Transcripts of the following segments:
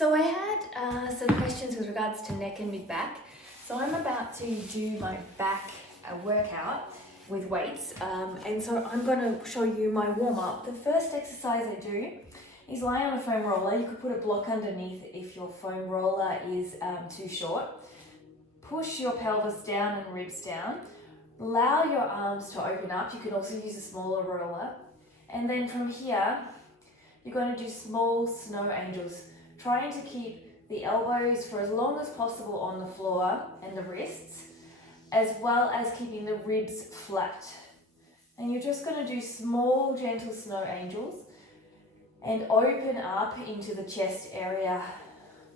So I had some questions with regards to neck and mid-back. So I'm about to do my back workout with weights, and so I'm going to show you my warm-up. The first exercise I do is lie on a foam roller. You could put a block underneath if your foam roller is too short. Push your pelvis down and ribs down. Allow your arms to open up. You can also use a smaller roller. And then from here, you're going to do small snow angels, trying to keep the elbows for as long as possible on the floor and the wrists, as well as keeping the ribs flat. And you're just going to do small, gentle snow angels and open up into the chest area,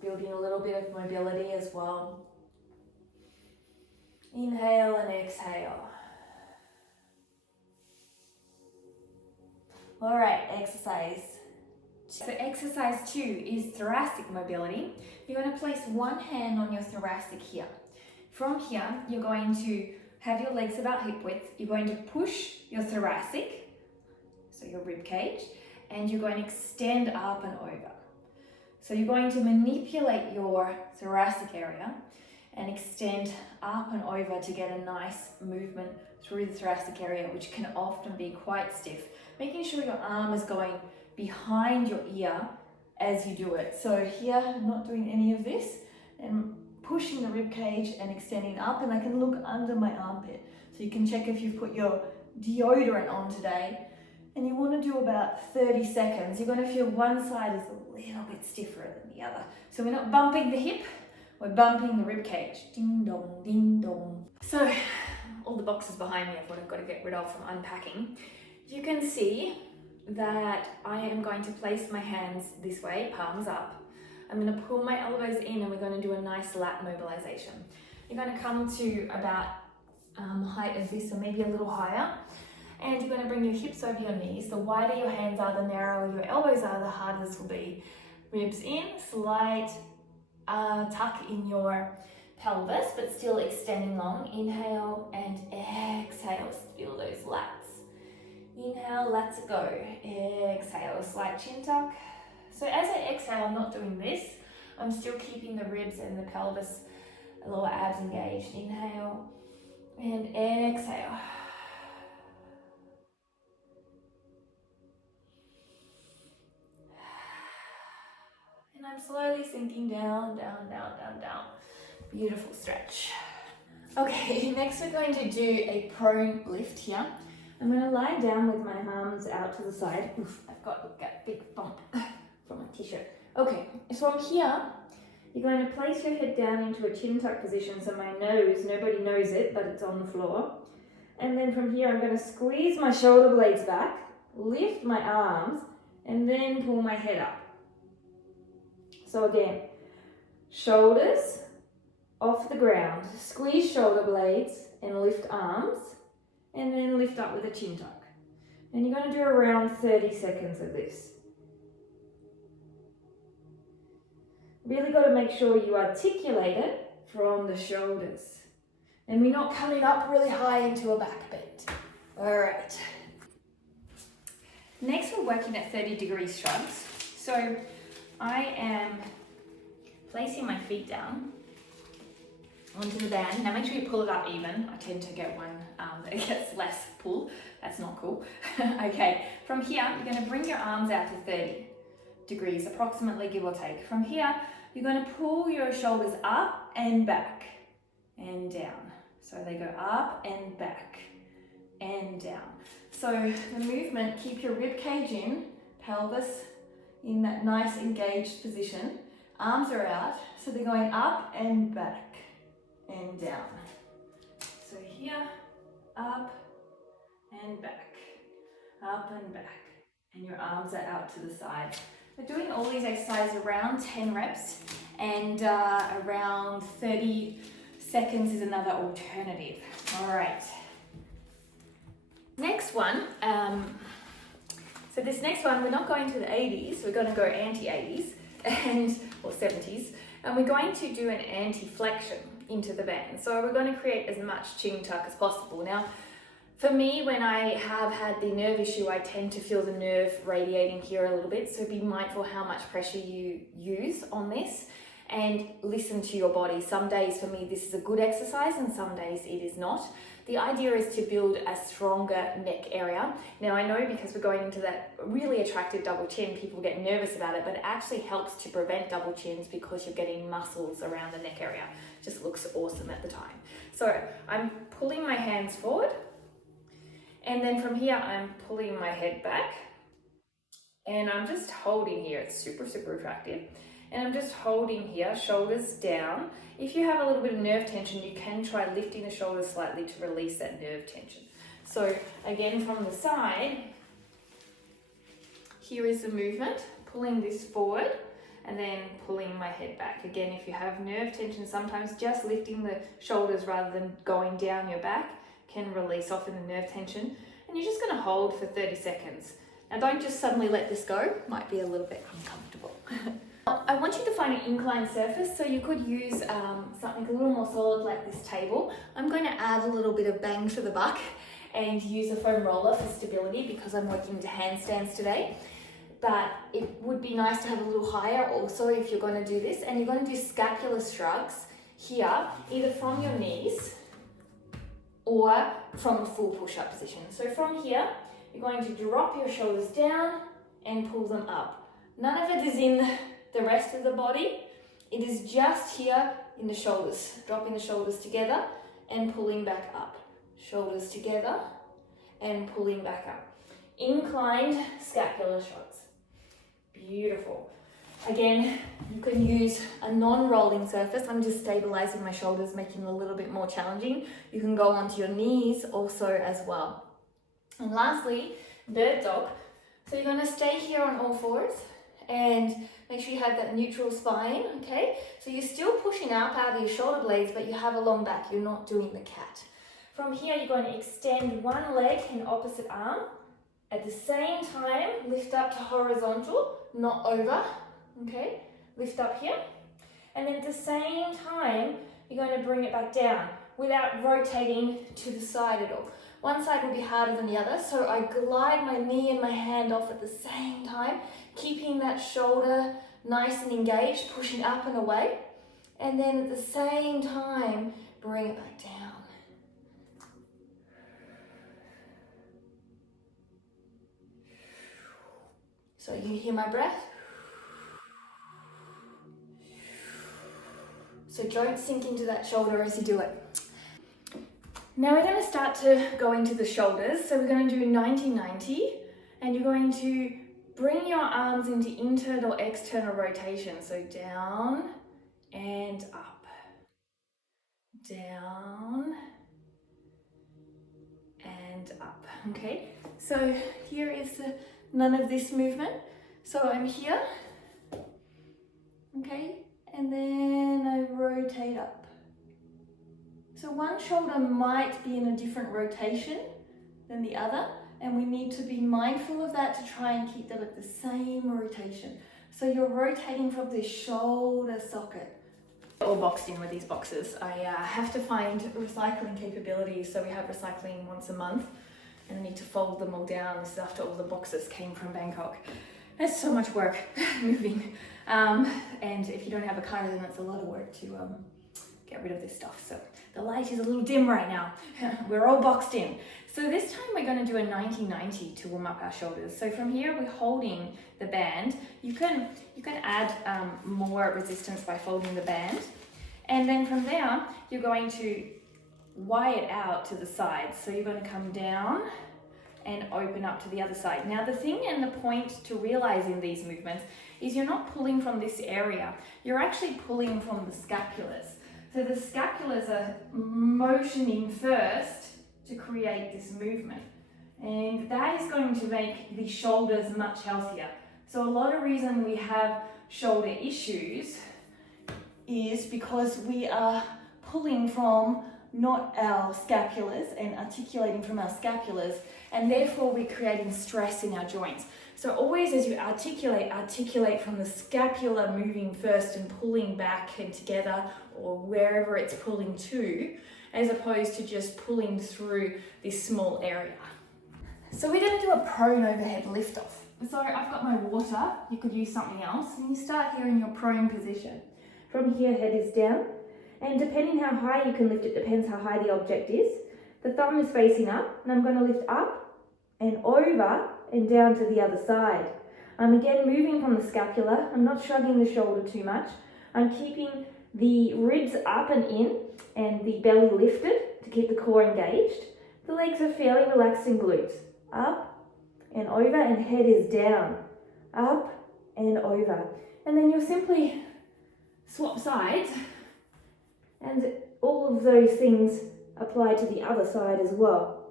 building a little bit of mobility as well. Inhale and exhale. All right, exercise. So exercise 2 is thoracic mobility. You're going to place one hand on your thoracic here. From here, you're going to have your legs about hip width. You're going to push your thoracic, so your rib cage, and you're going to extend up and over. So you're going to manipulate your thoracic area and extend up and over to get a nice movement through the thoracic area, which can often be quite stiff. Making sure your arm is going behind your ear as you do it. So here, I'm not doing any of this, and pushing the rib cage and extending up, and I can look under my armpit. So you can check if you've put your deodorant on today, and you want to do about 30 seconds. You're going to feel one side is a little bit stiffer than the other. So we're not bumping the hip, we're bumping the rib cage. Ding dong, ding dong. So all the boxes behind me of what I've got to get rid of from unpacking. You can see that I am going to place my hands this way, palms up. I'm going to pull my elbows in, and we're going to do a nice lat mobilization. You're going to come to about height of this, or maybe a little higher. And you're going to bring your hips over your knees. The wider your hands are, the narrower your elbows are, the harder this will be. Ribs in, slight tuck in your pelvis, but still extending long. Inhale and exhale, feel those lats. Inhale, lats go. Exhale, slight chin tuck. So as I exhale, I'm not doing this. I'm still keeping the ribs and the pelvis, lower abs engaged. Inhale and exhale. And I'm slowly sinking down, down, down, down, down. Beautiful stretch. Okay, next we're going to do a prone lift here. I'm going to lie down with my arms out to the side. Oof, I've got a big bump from my t-shirt. Okay, from here, you're going to place your head down into a chin tuck position, so my nose, nobody knows it, but it's on the floor. And then from here, I'm going to squeeze my shoulder blades back, lift my arms, and then pull my head up. So again, shoulders off the ground, squeeze shoulder blades and lift arms, and then lift up with a chin tuck. And you're going to do around 30 seconds of this. Really got to make sure you articulate it from the shoulders. And we're not coming up really high into a back bend. All right. Next, we're working at 30-degree shrugs. So I am placing my feet down onto the band. Now make sure you pull it up even. I tend to get one that gets less pull. That's not cool. Okay, from here, you're going to bring your arms out to 30 degrees, approximately, give or take. From here, you're going to pull your shoulders up and back and down. So they go up and back and down. So the movement, keep your rib cage in, pelvis in that nice engaged position. Arms are out, so they're going up and back and down. So here, up and back, up and back, and your arms are out to the side. We're doing all these exercises around 10 reps, and around 30 seconds is another alternative. All right. Next one, so this next one, we're not going to the 80s, we're going to go anti-80s, or 70s, and we're going to do an anti-flexion into the band. So we're going to create as much chin tuck as possible. Now, For me, when I have had the nerve issue, I tend to feel the nerve radiating here a little bit. So be mindful how much pressure you use on this and listen to your body. Some days for me, this is a good exercise and some days it is not. The idea is to build a stronger neck area. Now I know because we're going into that really attractive double chin, people get nervous about it, but it actually helps to prevent double chins because you're getting muscles around the neck area. It just looks awesome at the time. So I'm pulling my hands forward, and then from here I'm pulling my head back, and I'm just holding here. It's super, super attractive. And I'm just holding here, shoulders down. If you have a little bit of nerve tension, you can try lifting the shoulders slightly to release that nerve tension. So again, from the side, here is the movement, pulling this forward and then pulling my head back. Again, if you have nerve tension, sometimes just lifting the shoulders rather than going down your back can release often the nerve tension. And you're just gonna hold for 30 seconds. Now don't just suddenly let this go, might be a little bit uncomfortable. I want you to find an inclined surface, so you could use something a little more solid like this table. I'm going to add a little bit of bang for the buck and use a foam roller for stability because I'm working into handstands today. But it would be nice to have a little higher also if you're going to do this. And you're going to do scapular shrugs here, either from your knees or from a full push-up position. So from here, you're going to drop your shoulders down and pull them up. None of it is in the rest of the body. It is just here in the shoulders, dropping the shoulders together and pulling back up. Shoulders together and pulling back up. Inclined scapular shrugs. Beautiful. Again, you can use a non-rolling surface. I'm just stabilizing my shoulders, making it a little bit more challenging. You can go onto your knees also as well. And lastly, bird dog. So you're going to stay here on all fours and make sure you have that neutral spine, okay? So you're still pushing up out of your shoulder blades, but you have a long back. You're not doing the cat. From here, you're going to extend one leg and opposite arm. At the same time, lift up to horizontal, not over, okay? Lift up here. And then at the same time, you're going to bring it back down without rotating to the side at all. One side will be harder than the other, so I glide my knee and my hand off at the same time, keeping that shoulder nice and engaged, pushing up and away. And then at the same time, bring it back down. So you hear my breath? So don't sink into that shoulder as you do it. Now we're going to start to go into the shoulders. So we're going to do 90-90, and you're going to bring your arms into internal or external rotation. So down and up, down and up, okay? So here is none of this movement. So I'm here, okay? And then I rotate up. So one shoulder might be in a different rotation than the other, and we need to be mindful of that to try and keep them at the same rotation. So you're rotating from the shoulder socket. All boxed in with these boxes. I have to find recycling capabilities, so we have recycling once a month, and I need to fold them all down. This is after all the boxes came from Bangkok. That's so much work moving. And if you don't have a car, then that's a lot of work to get rid of this stuff. So the light is a little dim right now. We're all boxed in. So this time we're going to do a 90-90 to warm up our shoulders. So from here we're holding the band. You can add more resistance by folding the band. And then from there you're going to Y it out to the side. So you're going to come down and open up to the other side. Now the thing and the point to realizing these movements is you're not pulling from this area. You're actually pulling from the scapulars. So the scapulars are motioning first to create this movement. And that is going to make the shoulders much healthier. So a lot of reason we have shoulder issues is because we are pulling from not our scapulars and articulating from our scapulars, and therefore we're creating stress in our joints. So always as you articulate from the scapula moving first and pulling back and together or wherever it's pulling to, as opposed to just pulling through this small area. So we're going to do a prone overhead lift off. So I've got my water, you could use something else, and you start here in your prone position. From here, head is down, and depending how high you can lift it, depends how high the object is. The thumb is facing up, and I'm going to lift up and over and down to the other side. I'm again moving from the scapula. I'm not shrugging the shoulder too much. I'm keeping the ribs up and in and the belly lifted to keep the core engaged. The legs are fairly relaxed in glutes. Up and over, and head is down. Up and over. And then you'll simply swap sides, and all of those things apply to the other side as well.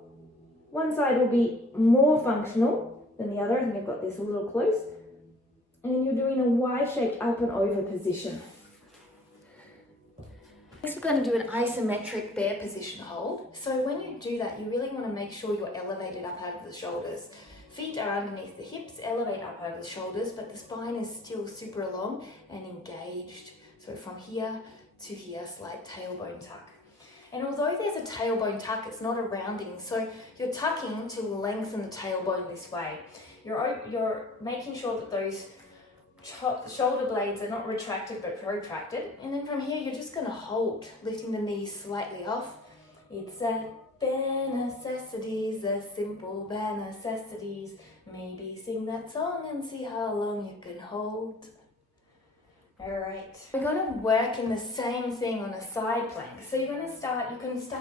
One side will be more functional than the other. I think I've got this a little close. And you're doing a Y-shaped up and over position. Next, we're going to do an isometric bear position hold. So when you do that, you really want to make sure you're elevated up out of the shoulders. Feet are underneath the hips, elevate up over the shoulders, but the spine is still super long and engaged. So from here to here, slight tailbone tuck. And although there's a tailbone tuck, it's not a rounding. So you're tucking to lengthen the tailbone this way. You're making sure that those shoulder blades are not retracted but protracted. And then from here, you're just going to hold, lifting the knees slightly off. It's a bare necessities, a simple bare necessities. Maybe sing that song and see how long you can hold. Alright, we're going to work in the same thing on a side plank. So you can start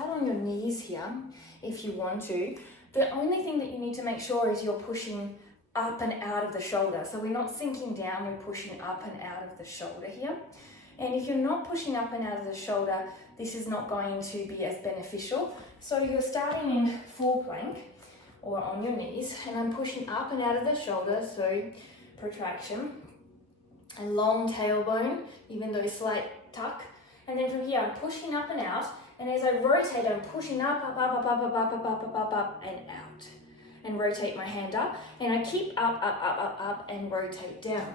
on your knees here if you want to. The only thing that you need to make sure is you're pushing up and out of the shoulder. So we're not sinking down, we're pushing up and out of the shoulder here. And if you're not pushing up and out of the shoulder, this is not going to be as beneficial. So you're starting in full plank or on your knees, and I'm pushing up and out of the shoulder, so protraction. A long tailbone, even though slight tuck. And then from here, I'm pushing up and out. And as I rotate, I'm pushing up, and out. And rotate my hand up. And I keep up, and rotate down.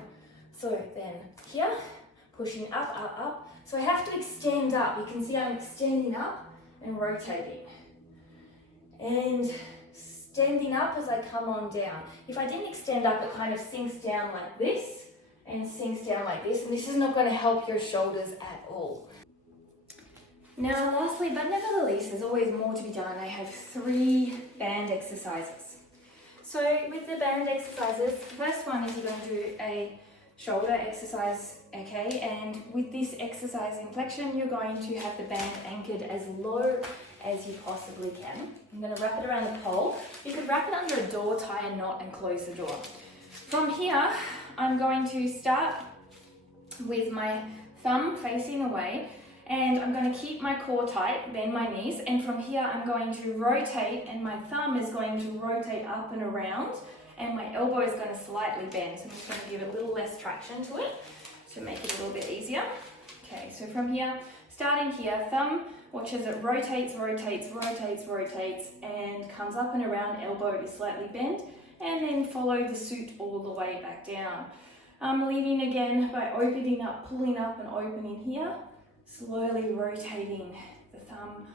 So then here, pushing up. So I have to extend up. You can see I'm extending up and rotating. And standing up as I come on down. If I didn't extend up, it kind of sinks down like this. And sinks down like this, and this is not going to help your shoulders at all. Now lastly, but never the least, there's always more to be done. I have 3 band exercises. So with the band exercises, the first one is you're going to do a shoulder exercise, okay? And with this exercise in flexion, you're going to have the band anchored as low as you possibly can. I'm going to wrap it around the pole. You could wrap it under a door, tie a knot, and close the door. From here, I'm going to start with my thumb facing away, and I'm going to keep my core tight, bend my knees, and from here I'm going to rotate, and my thumb is going to rotate up and around, and my elbow is going to slightly bend. So I'm just going to give it a little less traction to it to make it a little bit easier. Okay, so from here, starting here, thumb, watch as it rotates, and comes up and around, elbow is slightly bent, and then follow the suit all the way back down. I'm leaving again by opening up, pulling up and opening here, slowly rotating the thumb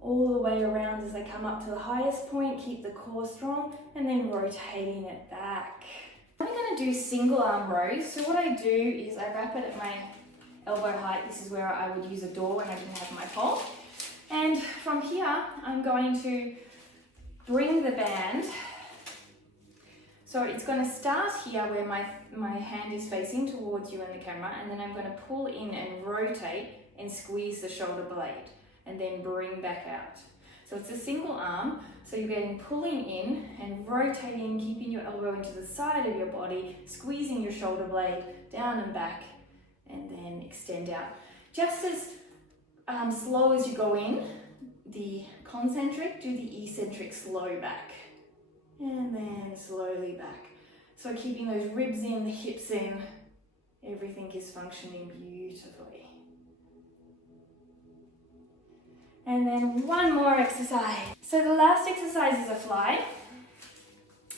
all the way around as I come up to the highest point, keep the core strong, and then rotating it back. I'm going to do single arm rows. So what I do is I wrap it at my elbow height. This is where I would use a door when I didn't have my pole. And from here, I'm going to bring the band. So it's going to start here where my hand is facing towards you and the camera, and then I'm going to pull in and rotate and squeeze the shoulder blade and then bring back out. So it's a single arm, so you're getting pulling in and rotating, keeping your elbow into the side of your body, squeezing your shoulder blade down and back, and then extend out. Just as slow as you go in, the concentric, do the eccentric slow back. And then slowly back. So keeping those ribs in, the hips in, everything is functioning beautifully. And then one more exercise. So the last exercise is a fly.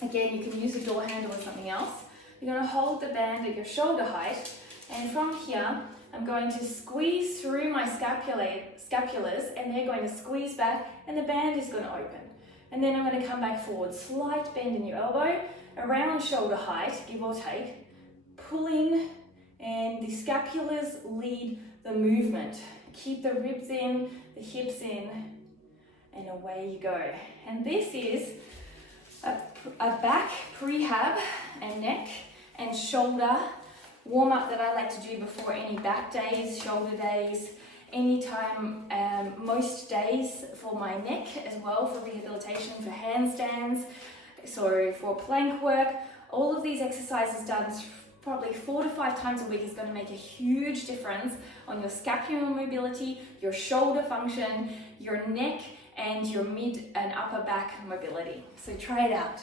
Again, you can use a door handle or something else. You're going to hold the band at your shoulder height, And from here, I'm going to squeeze through my scapulars, and they're going to squeeze back, and the band is going to open. And then I'm going to come back forward, slight bend in your elbow, around shoulder height, give or take, pulling, and the scapulars lead the movement. Keep the ribs in, the hips in, and away you go. And this is a back prehab and neck and shoulder warm-up that I like to do before any back days, shoulder days, anytime, most days for my neck as well, for rehabilitation, for handstands, so for plank work. All of these exercises done probably 4 to 5 times a week is going to make a huge difference on your scapular mobility, your shoulder function, your neck, and your mid and upper back mobility. So try it out.